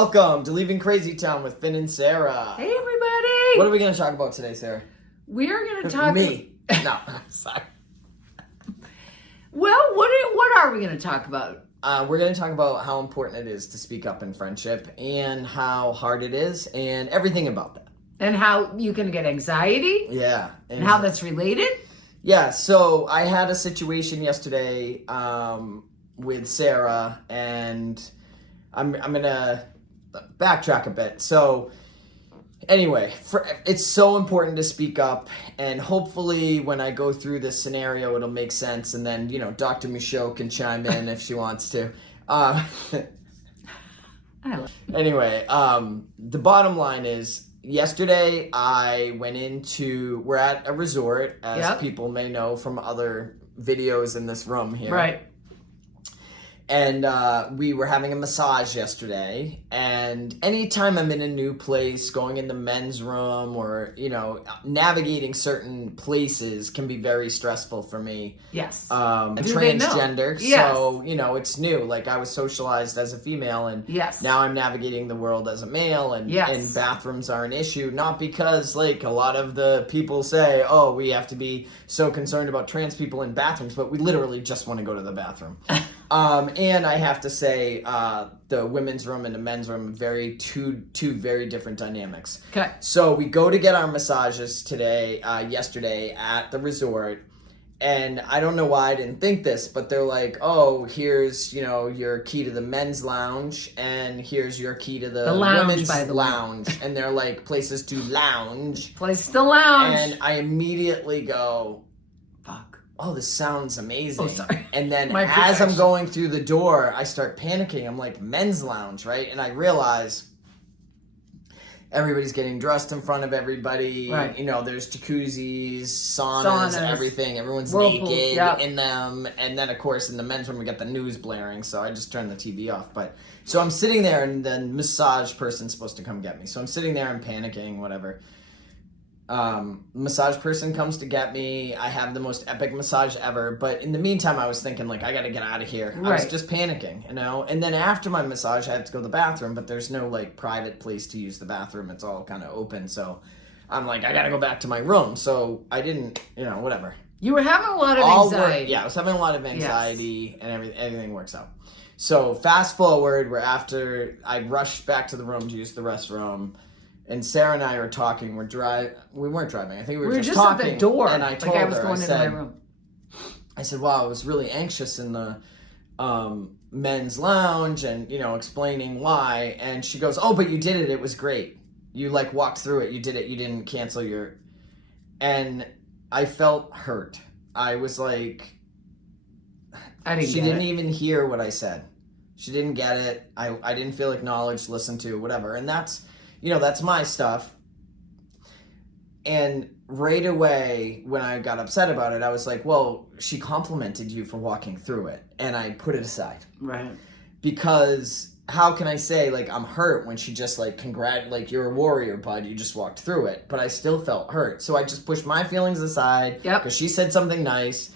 Welcome to Leaving Crazy Town with Finn and Sarah. Hey, everybody. What are we going to talk about today, Sarah? We're going to talk... Me. No, sorry. Well, what are we going to talk about? We're going to talk about how important it is to speak up in friendship and how hard it is and everything about that. And how you can get anxiety. Yeah. And how that's related. Yeah, so I had a situation yesterday with Sarah, and I'm going to backtrack a bit. So anyway, it's so important to speak up, and hopefully when I go through this scenario, it'll make sense, and then, Dr. Michaud can chime in if she wants to. Anyway, the bottom line is, yesterday we're at a resort, as people may know from other videos in this room here. Right. And we were having a massage yesterday, and anytime I'm in a new place, going in the men's room or, navigating certain places can be very stressful for me. Yes. Transgender, yes. So, it's new. Like, I was socialized as a female, and now I'm navigating the world as a male, and bathrooms are an issue, not because, like, a lot of the people say, oh, we have to be so concerned about trans people in bathrooms, but we literally just want to go to the bathroom. And I have to say, the women's room and the men's room, two very different dynamics. Okay. So we go to get our massages yesterday at the resort, and I don't know why I didn't think this, but they're like, oh, here's, your key to the men's lounge, and here's your key to the lounge, women's by the lounge. And they're like, places to lounge. Places to lounge. And I immediately go, oh, this sounds amazing. Oh, sorry. And then as I'm going through the door, I start panicking. I'm like, men's lounge, right? And I realize everybody's getting dressed in front of everybody. Right. There's jacuzzis, saunas, everything. Everyone's naked in them. And then, of course, in the men's room, we got the news blaring. So I just turned the TV off. So I'm sitting there, and the massage person's supposed to come get me. So I'm sitting there and panicking, whatever. Massage person comes to get me. I have the most epic massage ever, but in the meantime I was thinking, like, I gotta get out of here. Right. I was just panicking, and then after my massage I had to go to the bathroom, but there's no like private place to use the bathroom. It's all kind of open, so I'm like, I gotta go back to my room. So I didn't, whatever. You were having a lot of anxiety. I was having a lot of anxiety, and everything works out. So fast forward, I rushed back to the room to use the restroom. And Sarah and I are talking. We weren't driving. I think we were just talking. At the door. And I told her, going into my room. I said, wow, I was really anxious in the men's lounge, and, explaining why. And she goes, oh, but you did it. It was great. You, walked through it. You did it. You didn't cancel your... And I felt hurt. I was like... She didn't even hear what I said. She didn't get it. I didn't feel acknowledged, listened to, whatever. And that's... that's my stuff. And right away, when I got upset about it, I was like, well, she complimented you for walking through it. And I put it aside. Right. Because how can I say, I'm hurt when she just, you're a warrior, bud, you just walked through it. But I still felt hurt. So I just pushed my feelings aside. Yep. Because she said something nice.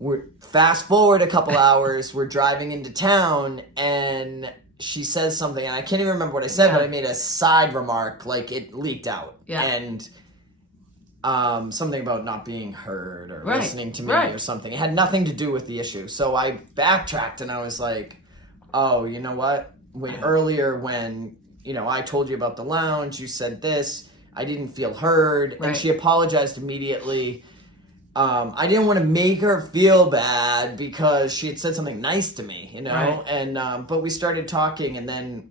We're fast forward a couple hours. We're driving into town, and... she says something, and I can't even remember what I said, but I made a side remark, it leaked out. Yeah. And something about not being heard or listening to me or something. It had nothing to do with the issue. So I backtracked, and I was like, oh, you know what? Earlier when, I told you about the lounge, you said this, I didn't feel heard, and she apologized immediately. I didn't want to make her feel bad because she had said something nice to me, and, but we started talking, and then,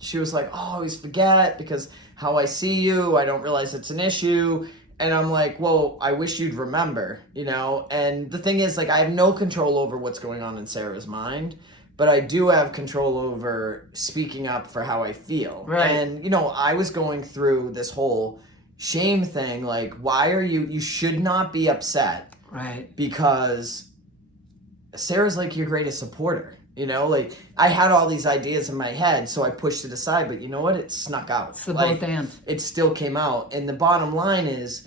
she was like, oh, I always forget because how I see you, I don't realize it's an issue. And I'm like, well, I wish you'd remember, and the thing is, I have no control over what's going on in Sarah's mind, but I do have control over speaking up for how I feel. Right. And, I was going through this whole shame thing, why are you should not be upset, right? Because Sarah's your greatest supporter, I had all these ideas in my head, so I pushed it aside, but you know what, it snuck out. It's the both and. It still came out, and the bottom line is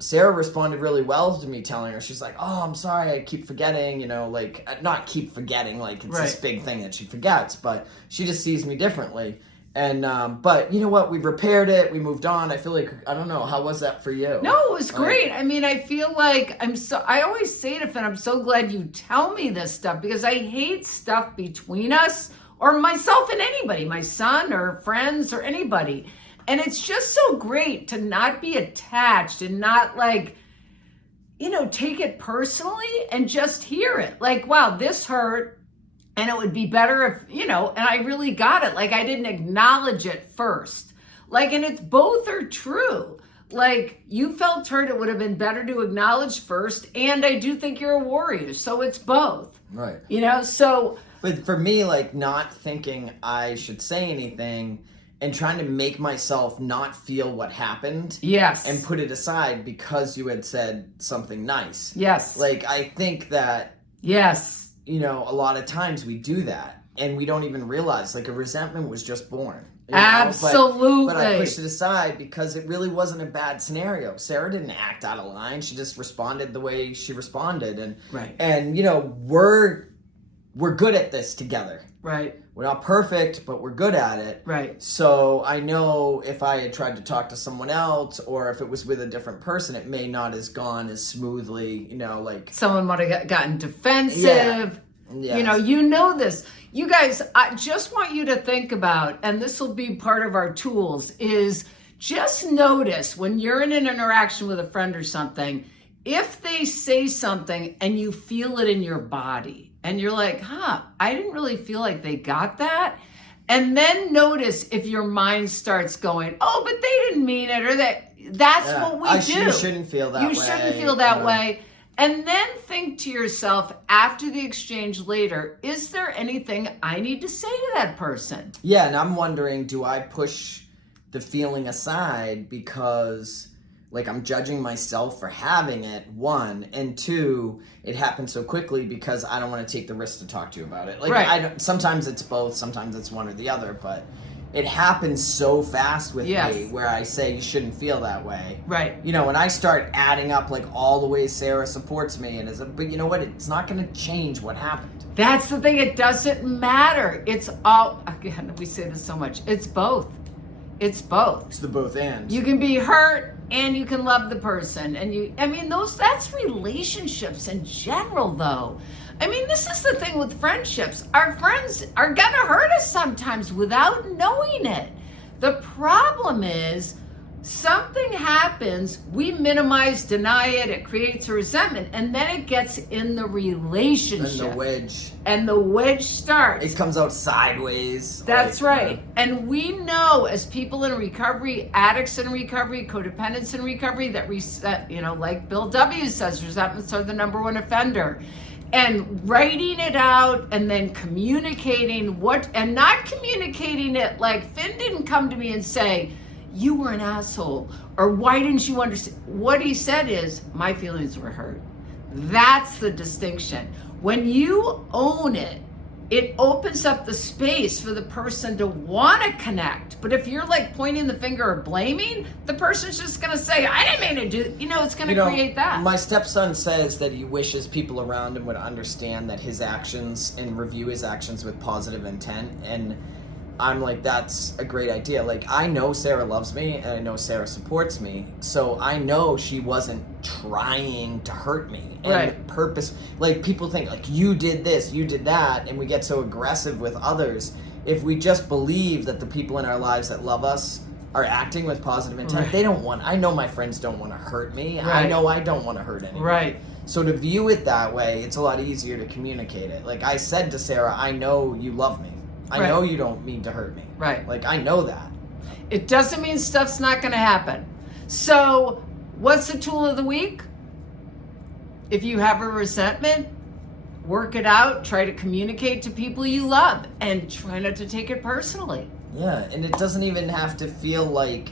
Sarah responded really well to me telling her. She's like, oh, I'm sorry, I keep forgetting, like, not keep forgetting, like it's this big thing that she forgets, but she just sees me differently. And, but you know what? We repaired it. We moved on. I feel like, I don't know. How was that for you? No, it was great. I mean, I feel like I always say to Finn, I'm so glad you tell me this stuff, because I hate stuff between us or myself and anybody, my son or friends or anybody. And it's just so great to not be attached and not like, take it personally and just hear it. Like, wow, this hurt. And it would be better if, and I really got it. Like, I didn't acknowledge it first. Like, and it's both are true. Like, you felt hurt, it would have been better to acknowledge first. And I do think you're a warrior. So it's both. Right. So. But for me, like, not thinking I should say anything and trying to make myself not feel what happened. Yes. And put it aside because you had said something nice. Yes. Like, I think that. Yes. A lot of times we do that and we don't even realize, like, a resentment was just born. Absolutely. But I pushed it aside because it really wasn't a bad scenario. Sarah didn't act out of line. She just responded the way she responded. And, we're good at this together. Right. We're not perfect, but we're good at it. Right. So I know if I had tried to talk to someone else or if it was with a different person, it may not have gone as smoothly, like... Someone might have gotten defensive. Yeah. You know this. You guys, I just want you to think about, and this will be part of our tools, is just notice when you're in an interaction with a friend or something, if they say something and you feel it in your body, and you're like, I didn't really feel like they got that. And then notice if your mind starts going, oh, but they didn't mean it, or that's what we do. You shouldn't feel that way. You shouldn't feel that way. And then think to yourself after the exchange later, is there anything I need to say to that person? Yeah, and I'm wondering, do I push the feeling aside because... like, I'm judging myself for having it, one, and two, it happened so quickly because I don't want to take the risk to talk to you about it. Like, sometimes it's both, sometimes it's one or the other, but it happens so fast with me where I say you shouldn't feel that way. Right. When I start adding up, like, all the ways Sarah supports me, but you know what? It's not going to change what happened. That's the thing. It doesn't matter. It's all, again, we say this so much, it's both. It's both. It's the both ends. You can be hurt and you can love the person. And that's relationships in general, though. I mean, this is the thing with friendships. Our friends are going to hurt us sometimes without knowing it. The problem is something happens, we minimize, deny it, it creates a resentment, and then it gets in the relationship. And the wedge starts. It comes out sideways. That's right. And we know as people in recovery, addicts in recovery, codependents in recovery, that like Bill W. says, resentments are the number one offender. And writing it out and then communicating and not communicating it like Finn didn't come to me and say, you were an asshole, or why didn't you understand? What he said is, my feelings were hurt. That's the distinction. When you own it, it opens up the space for the person to want to connect. But if you're like pointing the finger or blaming, the person's just going to say, I didn't mean to do, it's going to create that. My stepson says that he wishes people around him would understand that his actions and review his actions with positive intent. And I'm like, that's a great idea. Like, I know Sarah loves me and I know Sarah supports me. So I know she wasn't trying to hurt me. And purpose, like, people think, like, you did this, you did that, and we get so aggressive with others. If we just believe that the people in our lives that love us are acting with positive intent, they don't want, I know my friends don't want to hurt me. I know I don't want to hurt anyone. Right. So to view it that way, it's a lot easier to communicate it. Like, I said to Sarah, I know you love me. I know you don't mean to hurt me. Right. Like, I know that. It doesn't mean stuff's not going to happen. So, what's the tool of the week? If you have a resentment, work it out. Try to communicate to people you love. And try not to take it personally. Yeah, and it doesn't even have to feel like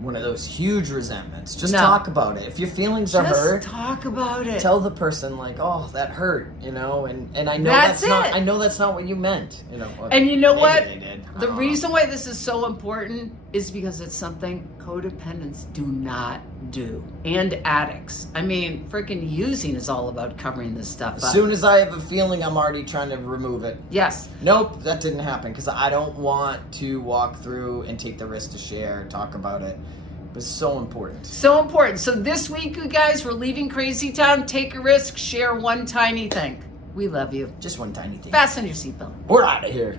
one of those huge resentments. Just talk about it. If your feelings are hurt, just talk about it. Tell the person, like, oh, that hurt, and I know that's not what you meant, And you know what? They did. The reason why this is so important is because it's something codependents do not do. And addicts. I mean, freaking using is all about covering this stuff up. As soon as I have a feeling, I'm already trying to remove it. Yes. Nope, that didn't happen because I don't want to walk through and take the risk to share, talk about it. But it's so important. So important. So this week, you guys, we're leaving Crazy Town. Take a risk, share one tiny thing. We love you. Just one tiny thing. Fasten your seatbelt. We're out of here.